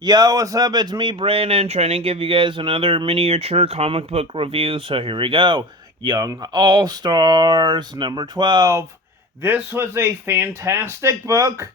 Yo, what's up? It's me, Brandon, trying to give you guys another miniature comic book review. So here we go. Young All-Stars, number 12. This was a fantastic book.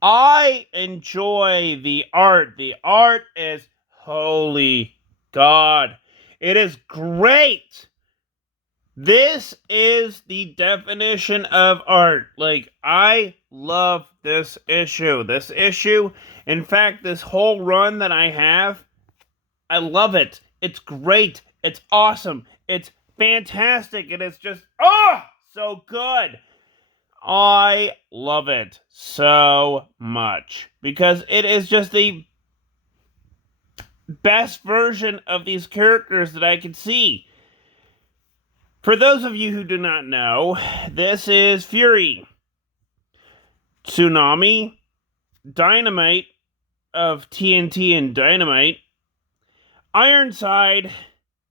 I enjoy the art. The art is holy God. It is great. This is the definition of art. Like, I love this issue. In fact, this whole run that I have, I love it. It's great. It's awesome. It's fantastic. It is just, so good. I love it so much because it is just the best version of these characters that I can see. For those of you who do not know, this is Fury, Tsunami, Dynamite of TNT and Dynamite, Ironside,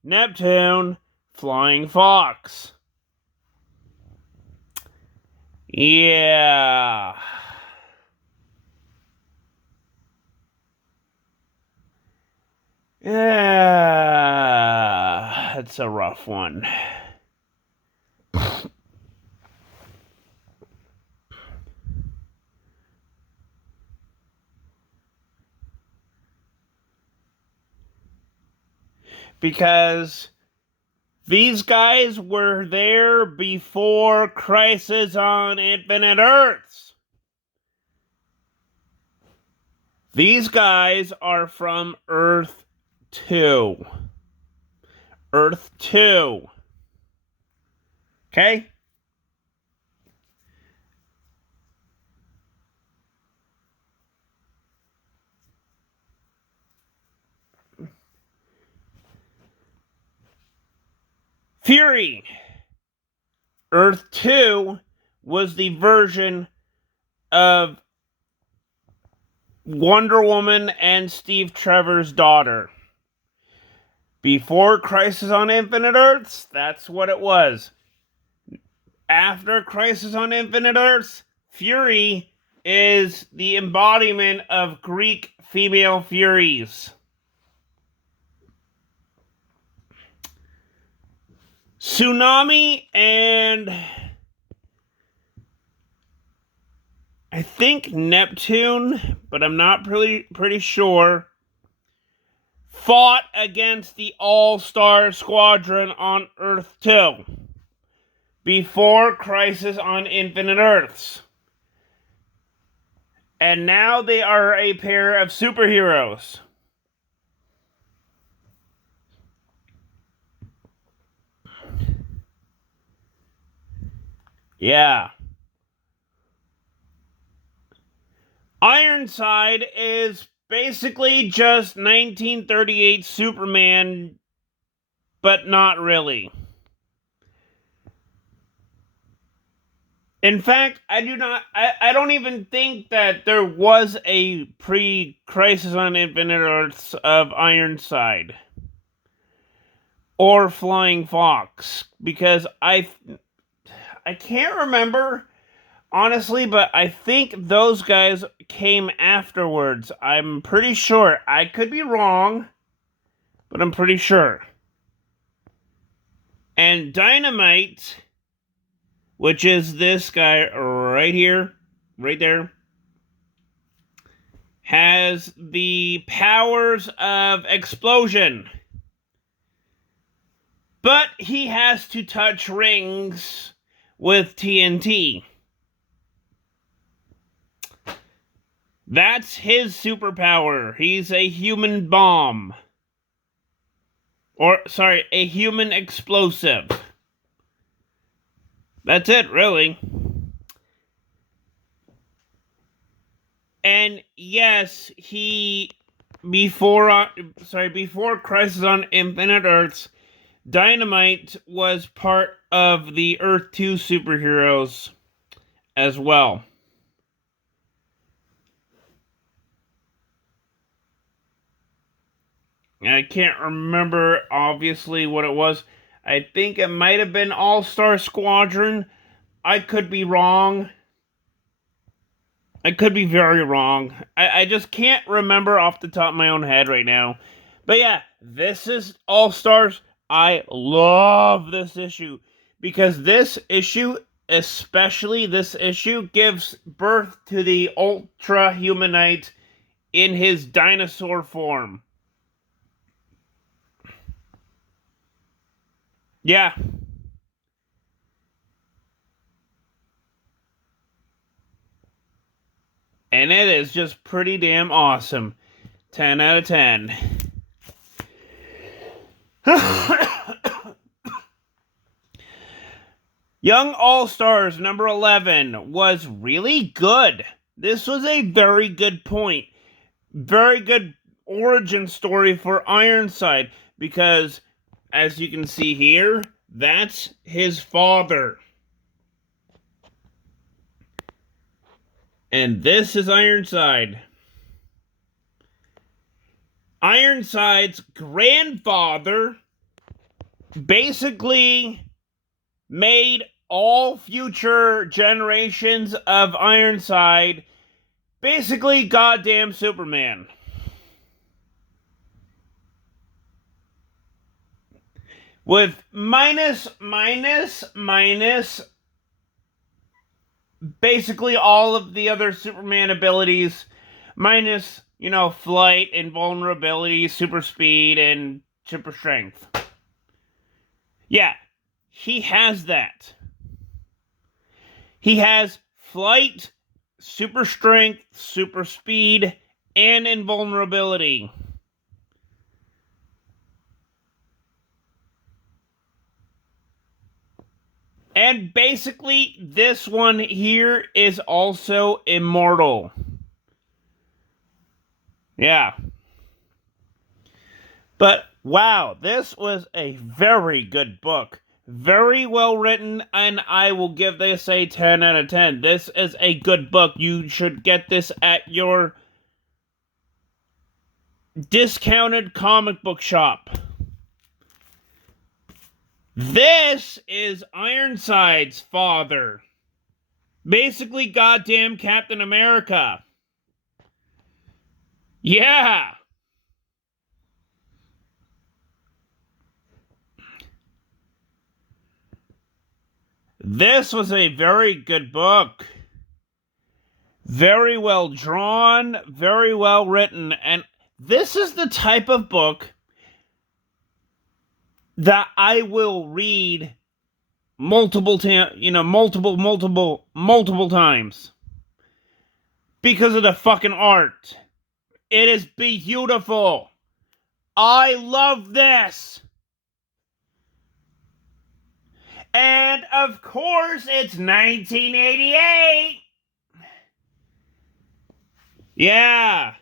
Neptune, Flying Fox. Yeah. Yeah. That's a rough one. Because these guys were there before Crisis on Infinite Earths. These guys are from Earth 2. Earth 2. Okay? Fury. Earth 2 was the version of Wonder Woman and Steve Trevor's daughter. Before Crisis on Infinite Earths, that's what it was. After Crisis on Infinite Earths, Fury is the embodiment of Greek female Furies. Tsunami and I think Neptune, but I'm not pretty sure, fought against the All-Star Squadron on Earth 2 before Crisis on Infinite Earths. And now they are a pair of superheroes. Yeah. Ironside is basically just 1938 Superman, but not really. In fact, I don't even think that there was a pre-Crisis on Infinite Earths of Ironside or Flying Fox, because I can't remember honestly, but I think those guys came afterwards. I'm pretty sure. I could be wrong, but I'm pretty sure. And Dynamite, which is this guy right here, right there, has the powers of explosion. But he has to touch rings with TNT. That's his superpower. He's a human bomb. A human explosive. That's it, really. And yes, before Crisis on Infinite Earths, Dynamite was part of the Earth 2 superheroes as well. I can't remember, obviously, what it was. I think it might have been All-Star Squadron. I could be wrong. I could be very wrong. I just can't remember off the top of my own head right now. But yeah, this is All Stars. I love this issue because this issue, especially this issue, gives birth to the Ultra Humanite in his dinosaur form. Yeah. And it is just pretty damn awesome. 10 out of 10. Young All-Stars number 11 was really good. This was a very good point. Very good origin story for Ironside because, as you can see here, that's his father. And this is Ironside. Ironside's grandfather basically made all future generations of Ironside basically goddamn Superman. With minus basically all of the other Superman abilities, minus, flight, invulnerability, super speed, and super strength. Yeah, he has that. He has flight, super strength, super speed, and invulnerability. And basically, this one here is also immortal. Yeah. But, wow, this was a very good book. Very well written, and I will give this a 10 out of 10. This is a good book. You should get this at your discounted comic book shop. This is Ironside's father. Basically, goddamn Captain America. Yeah. This was a very good book. Very well drawn, very well written, and this is the type of book that I will read multiple times, multiple times. Because of the fucking art. It is beautiful. I love this. And of course, it's 1988. Yeah.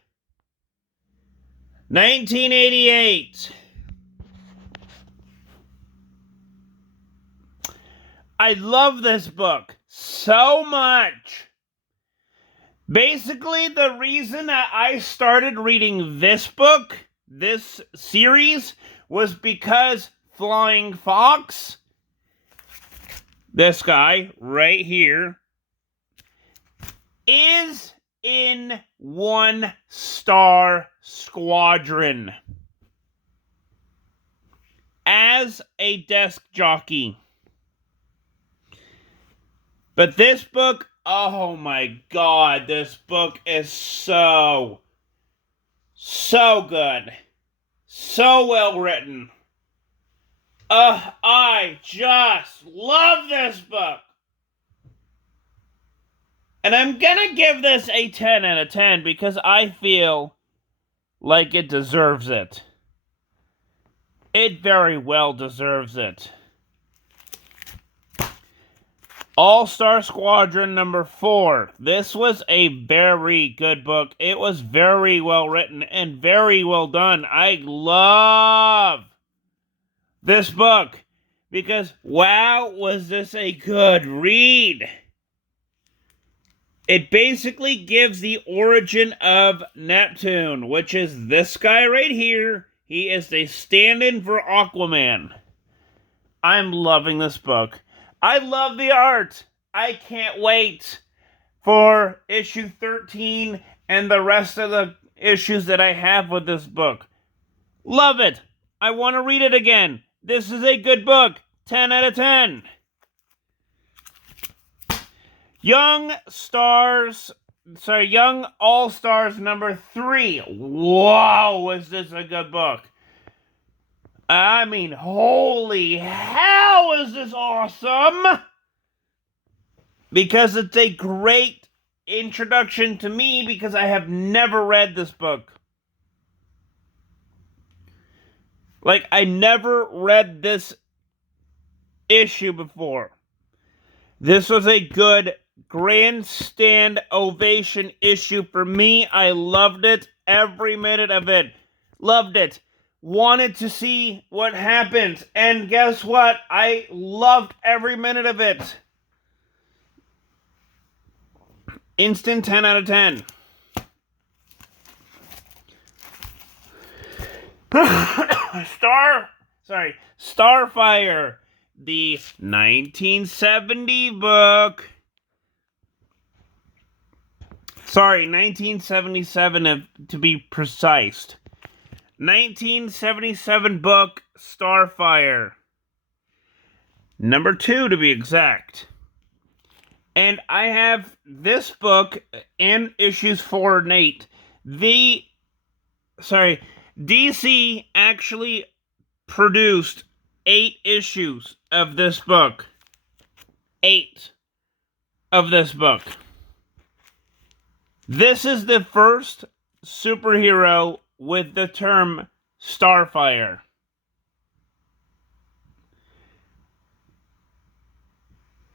1988. I love this book so much. Basically, the reason that I started reading this book, this series, was because Flying Fox, this guy right here, is in One Star Squadron as a desk jockey. But this book, oh my god, this book is so good. So well written. I just love this book. And I'm gonna give this a 10 out of 10 because I feel like it deserves it. It very well deserves it. All-Star Squadron number 4. This was a very good book. It was very well written and very well done. I love this book because, wow, was this a good read. It basically gives the origin of Neptune, which is this guy right here. He is the stand-in for Aquaman. I'm loving this book. I love the art. I can't wait. for issue 13 and the rest of the issues that I have with this book. Love it. I want to read it again. This is a good book. 10 out of 10. Young All-Stars number 3. Wow, was this a good book. I mean, holy hell, is this awesome! Because it's a great introduction to me, because I have never read this book. Like, I never read this issue before. This was a good grandstand ovation issue for me. I loved it. Every minute of it. Loved it. Wanted to see what happened. And guess what? I loved every minute of it. Instant 10 out of 10. Starfire, the 1970 book. Sorry, 1977 to be precise. 1977 book, Starfire. Number 2 to be exact. And I have this book in issues 4 and 8. DC actually produced 8 issues of this book. 8 of this book. This is the first superhero with the term Starfire.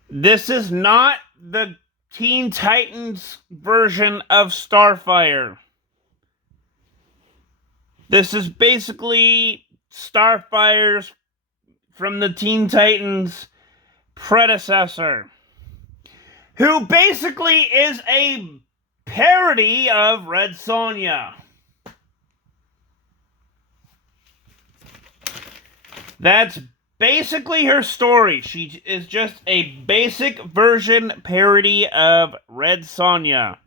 This is not the Teen Titans version of Starfire. This is basically Starfire's from the Teen Titans predecessor, who basically is a parody of Red Sonja. That's basically her story. She is just a basic version parody of Red Sonja.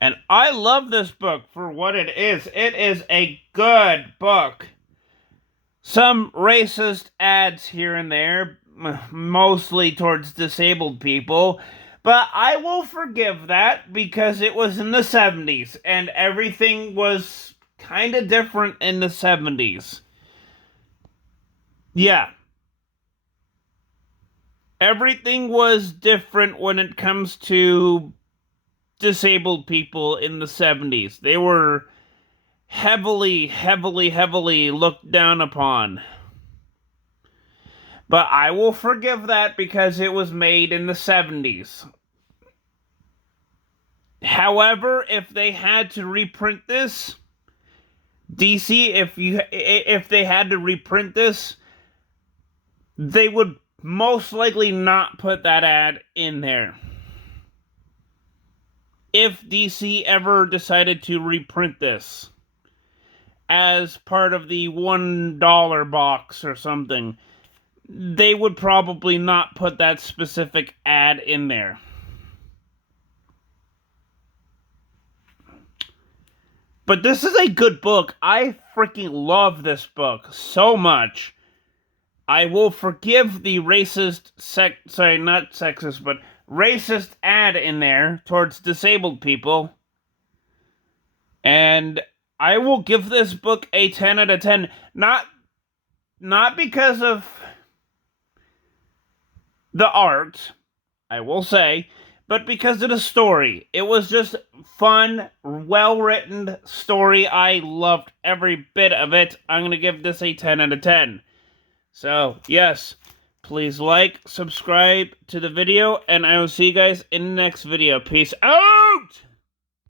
And I love this book for what it is. It is a good book. Some racist ads here and there, mostly towards disabled people. But I will forgive that because it was in the 70s. And everything was kind of different in the 70s. Yeah. Everything was different when it comes to disabled people in the 70s. They were heavily looked down upon. But I will forgive that because it was made in the 70s. However, if they had to reprint this, DC, if they had to reprint this, they would most likely not put that ad in there. If DC ever decided to reprint this as part of the $1 box or something, they would probably not put that specific ad in there. But this is a good book. I freaking love this book so much. I will forgive the racist, racist ad in there towards disabled people. And I will give this book a 10 out of 10. Not because of the art, I will say, but because of the story. It was just fun, well-written story. I loved every bit of it. I'm going to give this a 10 out of 10. So, yes, please like, subscribe to the video, and I will see you guys in the next video. Peace out!